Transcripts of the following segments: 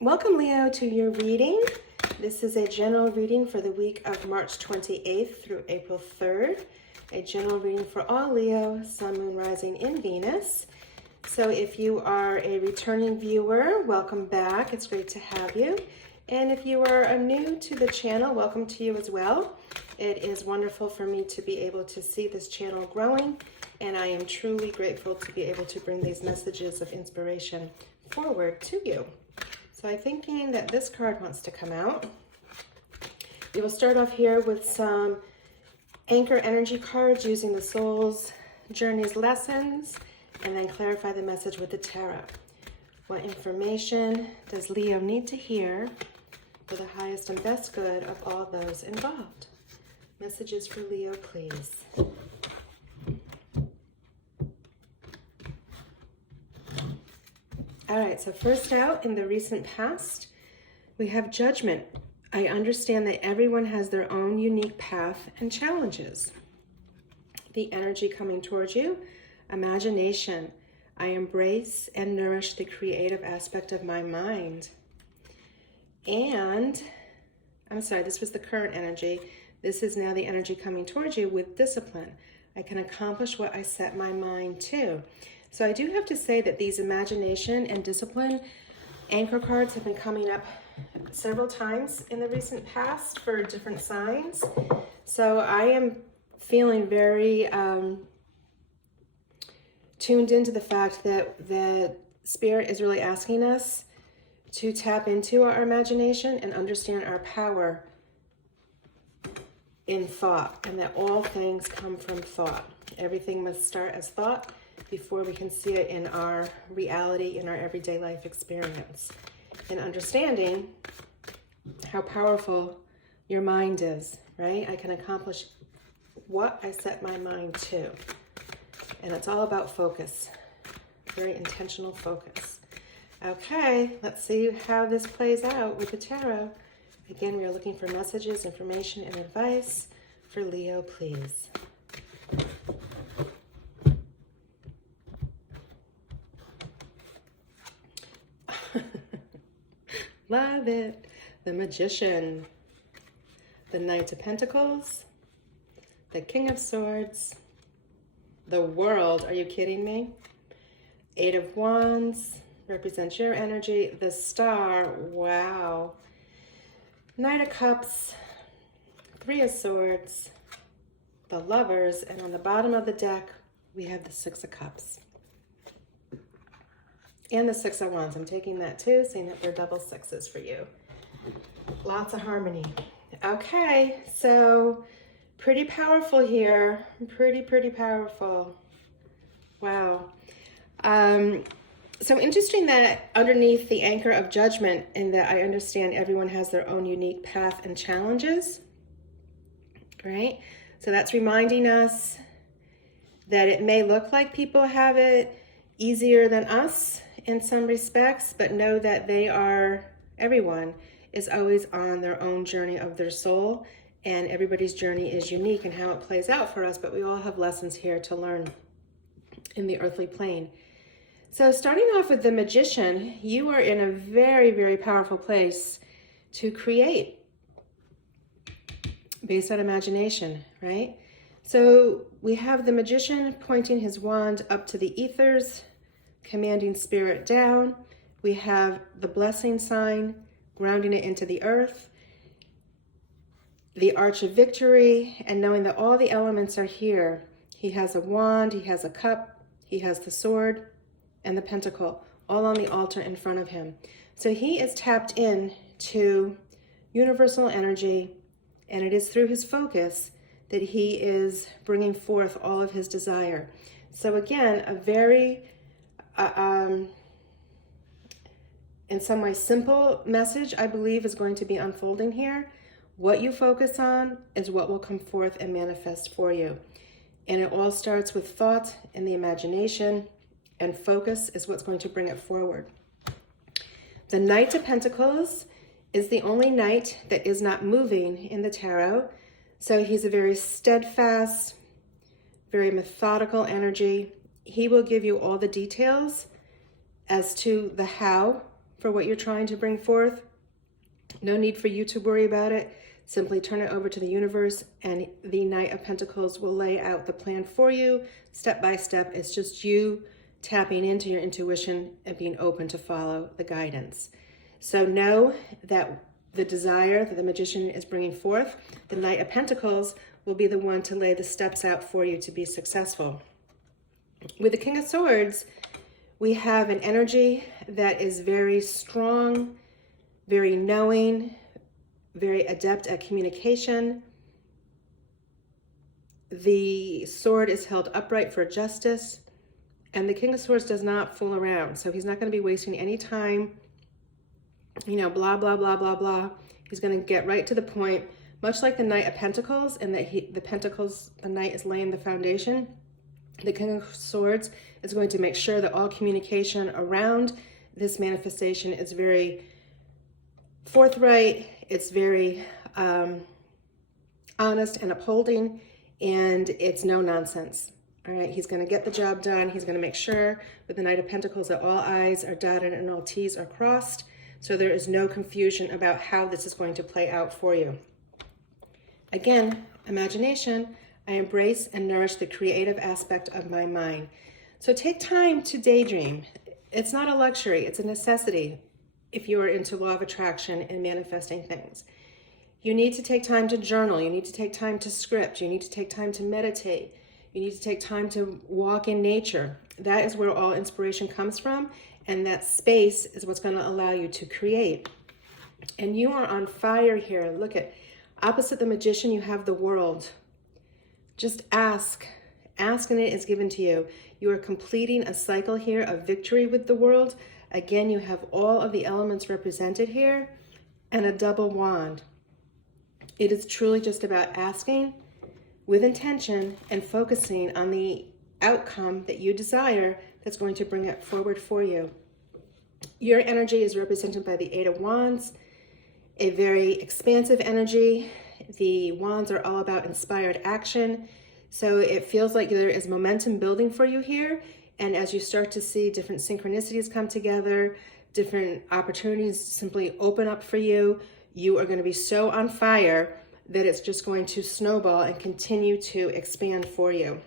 Welcome, Leo, to your reading. This is a general reading for the week of March 28th through April 3rd. A general reading for all Leo, Sun, Moon, Rising in Venus. So if you are a returning viewer, welcome back. It's great to have you. And if you are new to the channel, welcome to you as well. It is wonderful for me to be able to see this channel growing, and I am truly grateful to be able to bring these messages of inspiration forward to you. So I'm thinking that this card wants to come out. We will start off here with some anchor energy cards using the Soul's Journey's lessons, and then clarify the message with the tarot. What information does Leo need to hear for the highest and best good of all those involved? Messages for Leo, please. All right, so first out, in the recent past, we have judgment. I understand that everyone has their own unique path and challenges. The energy coming towards you, imagination. I embrace and nourish the creative aspect of my mind. And, I'm sorry, this was the current energy. This is now the energy coming towards you with discipline. I can accomplish what I set my mind to. So I do have to say that these imagination and discipline anchor cards have been coming up several times in the recent past for different signs. So I am feeling very tuned into the fact that the Spirit is really asking us to tap into our imagination and understand our power in thought, and that all things come from thought. Everything must start as thought before we can see it in our reality, in our everyday life experience. And understanding how powerful your mind is, right? I can accomplish what I set my mind to. And it's all about focus, very intentional focus. Okay, let's see how this plays out with the tarot. Again, we are looking for messages, information, and advice for Leo, please. Love it. The Magician, the Knight of Pentacles, the King of Swords, the World. Are you kidding me? Eight of Wands represents your energy. The Star. Wow. Knight of Cups, Three of Swords, the Lovers, and on the bottom of the deck, we have the Six of Cups. And the Six of Wands. I'm taking that too, saying that they're double sixes for you. Lots of harmony. Okay, so pretty powerful here. Pretty powerful. Wow. So interesting that underneath the anchor of judgment, in that I understand everyone has their own unique path and challenges, right? So that's reminding us that it may look like people have it easier than us in some respects, but know that everyone is always on their own journey of their soul, and everybody's journey is unique in how it plays out for us, but we all have lessons here to learn in the earthly plane. So starting off with the Magician, you are in a very powerful place to create based on imagination, right? So we have the Magician pointing his wand up to the ethers, commanding spirit down. We have the blessing sign, grounding it into the earth, the Arch of Victory, and knowing that all the elements are here. He has a wand, he has a cup, he has the sword, and the pentacle, all on the altar in front of him. So he is tapped in to universal energy, and it is through his focus that he is bringing forth all of his desire. So again, a very, in some way, simple message, I believe, is going to be unfolding here. What you focus on is what will come forth and manifest for you. And it all starts with thought and the imagination, and focus is what's going to bring it forward. The Knight of Pentacles is the only knight that is not moving in the tarot. So he's a very steadfast, very methodical energy. He will give you all the details as to the how for what you're trying to bring forth. No need for you to worry about it. Simply turn it over to the universe, and the Knight of Pentacles will lay out the plan for you step by step. It's just you tapping into your intuition and being open to follow the guidance. So know that the desire that the Magician is bringing forth, the Knight of Pentacles, will be the one to lay the steps out for you to be successful. With the King of Swords, we have an energy that is very strong, very knowing, very adept at communication. The sword is held upright for justice, and the King of Swords does not fool around. So he's not going to be wasting any time, blah, blah, blah, blah, blah. He's going to get right to the point, much like the Knight of Pentacles, and that the Knight is laying the foundation. The King of Swords is going to make sure that all communication around this manifestation is very forthright, it's very honest and upholding, and it's no nonsense. All right, he's going to get the job done. He's going to make sure with the Knight of Pentacles that all I's are dotted and all T's are crossed, so there is no confusion about how this is going to play out for you. Again, imagination. I embrace and nourish the creative aspect of my mind. So take time to daydream. It's not a luxury, it's a necessity if you are into law of attraction and manifesting things. You need to take time to journal. You need to take time to script. You need to take time to meditate. You need to take time to walk in nature. That is where all inspiration comes from, and that space is what's going to allow you to create. And you are on fire here. Look at opposite the Magician, you have the World. Just ask. Ask and it is given to you. You are completing a cycle here of victory with the World. Again, you have all of the elements represented here and a double wand. It is truly just about asking with intention and focusing on the outcome that you desire that's going to bring it forward for you. Your energy is represented by the Eight of Wands, a very expansive energy. The wands are all about inspired action. So it feels like there is momentum building for you here. And as you start to see different synchronicities come together, different opportunities simply open up for you, you are going to be so on fire that it's just going to snowball and continue to expand for you.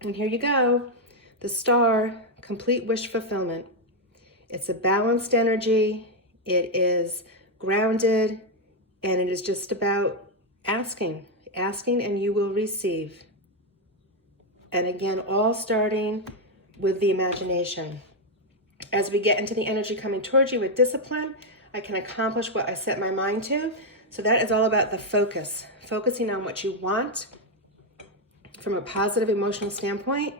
And here you go, the Star, complete wish fulfillment. It's a balanced energy. It is grounded, and it is just about asking and you will receive. And again, all starting with the imagination. As we get into the energy coming towards you with discipline, I can accomplish what I set my mind to. So that is all about the focus, focusing on what you want from a positive emotional standpoint.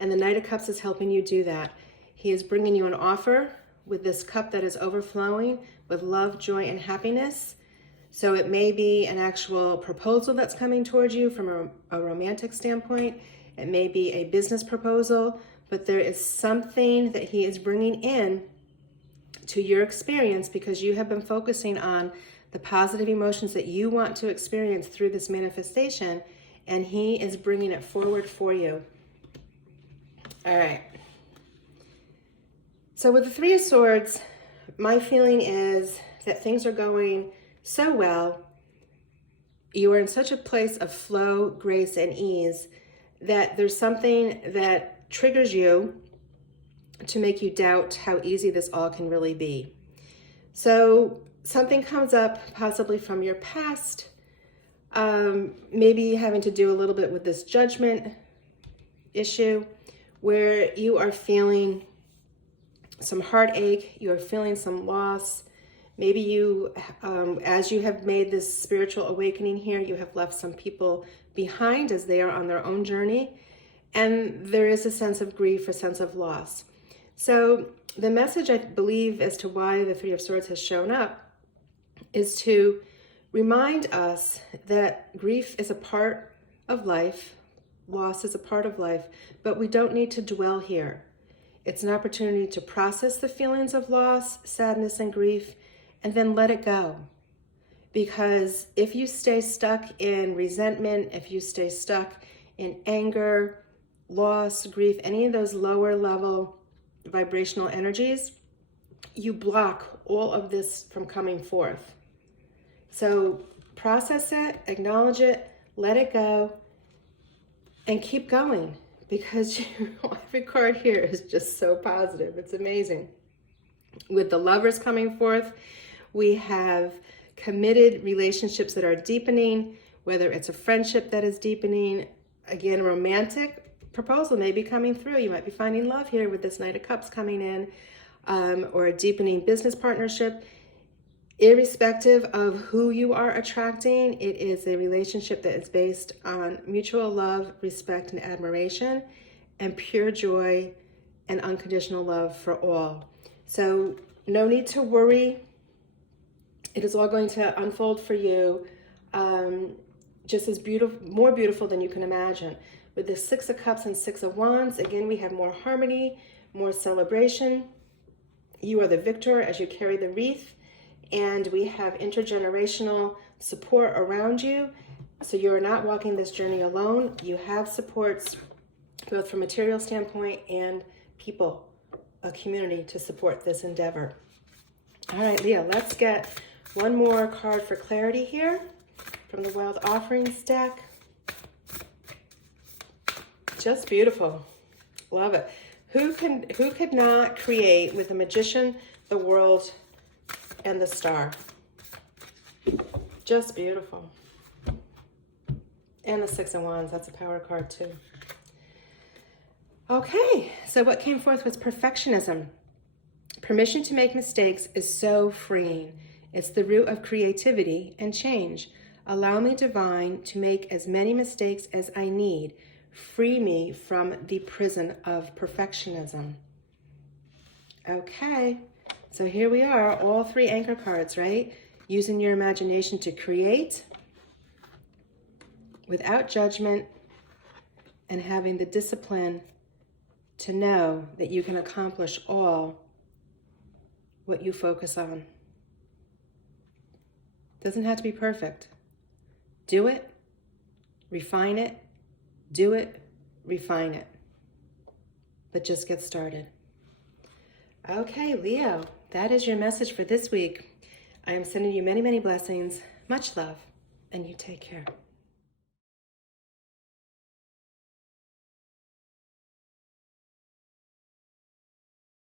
And the Knight of Cups is helping you do that. He is bringing you an offer with this cup that is overflowing with love, joy, and happiness. So it may be an actual proposal that's coming towards you from a romantic standpoint. It may be a business proposal, but there is something that he is bringing in to your experience because you have been focusing on the positive emotions that you want to experience through this manifestation, and he is bringing it forward for you. All right. So with the Three of Swords, my feeling is that things are going so well. You are in such a place of flow, grace, and ease that there's something that triggers you to make you doubt how easy this all can really be. So something comes up possibly from your past, maybe having to do a little bit with this judgment issue where you are feeling some heartache, you are feeling some loss. Maybe you, as you have made this spiritual awakening here, you have left some people behind as they are on their own journey. And there is a sense of grief, a sense of loss. So the message, I believe, as to why the Three of Swords has shown up is to remind us that grief is a part of life, loss is a part of life, but we don't need to dwell here. It's an opportunity to process the feelings of loss, sadness, and grief, and then let it go. Because if you stay stuck in resentment, if you stay stuck in anger, loss, grief, any of those lower level vibrational energies, you block all of this from coming forth. So process it, acknowledge it, let it go, and keep going, because every card here is just so positive. It's amazing. With the Lovers coming forth, we have committed relationships that are deepening, whether it's a friendship that is deepening, again, a romantic proposal may be coming through. You might be finding love here with this Knight of Cups coming in, or a deepening business partnership. Irrespective of who you are attracting, it is a relationship that is based on mutual love, respect, and admiration, and pure joy and unconditional love for all. So no need to worry. It is all going to unfold for you, just as beautiful, more beautiful than you can imagine. With the Six of Cups and Six of Wands, again, we have more harmony, more celebration. You are the victor as you carry the wreath, and we have intergenerational support around you. So you are not walking this journey alone. You have supports, both from a material standpoint and people, a community to support this endeavor. All right, Leo, let's get one more card for clarity here from the Wild Offerings deck. Just beautiful. Love it. Who could not create with the Magician, the World, and the Star? Just beautiful. And the Six of Wands, that's a power card too. Okay, so what came forth was perfectionism. Permission to make mistakes is so freeing. It's the root of creativity and change. Allow me, divine, to make as many mistakes as I need. Free me from the prison of perfectionism. Okay, so here we are, all three anchor cards, right? Using your imagination to create without judgment, and having the discipline to know that you can accomplish all what you focus on. Doesn't have to be perfect. Do it, refine it, do it, refine it. But just get started. Okay, Leo, that is your message for this week. I am sending you many, many blessings, much love, and you take care.